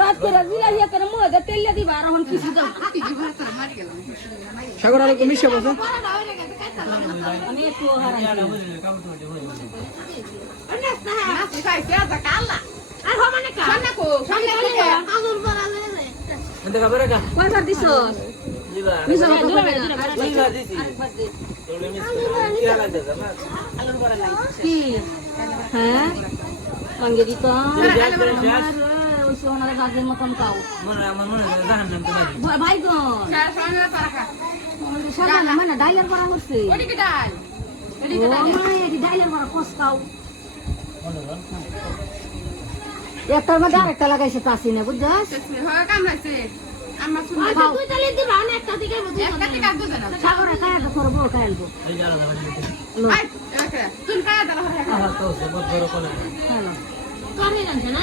রাত করে জিরা হিয়া করে মধ্যে তেল দিবা আর এখন কিছু দাও সাগর আলো কমিশে বসে আমি একটু হারাই আর হমানে কা সামনে কো সামনে কো আগুন পড়ালে এতে খাবার কা কয়বার দিছো দিবা দিছো দিবা দিছি তোলে মিস কি হালা দে না আলুর বড়া নাই কি হ্যাঁ আঙ্গে দিতো ওই সোনার গাছের মতন কাও মনে আমার মনে জাহান্নাম তো ভাই ভাই গো সাদা না মানে ডাইলার করা হচ্ছে ওদিকে ডাল এদিকে ডাইলার করা কস কাও একটার মধ্যে আরেকটা লাগাইছে তাসি না বুঝছস হয় কামড়াইছে আমার শুনে খাও তুই তাহলে দিবা না একটা দিকে বুঝছ একটা টিকা দুধ না সাগরে কায়াটা করবো কায়ালবো এই জালা দাও আই একটা তুই কায়া দাও আহা তো সব বড় করে হ্যালো করে রাখছ না